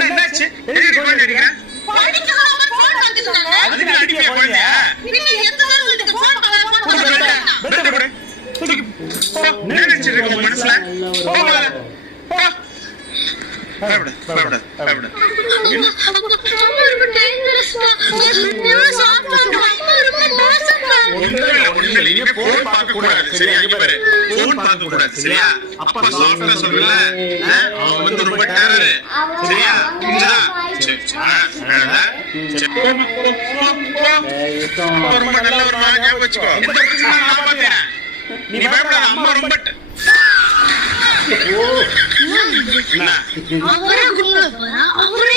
என்னாச்சு? எதுக்கு கோழி அடிக்கிற? அதுக்கு அடிக்க கோழியா? என்ன நினைச்சிருக்க உன் மனசுல? நீ பயப்படாத, அம்மா ரொம்ப அவரே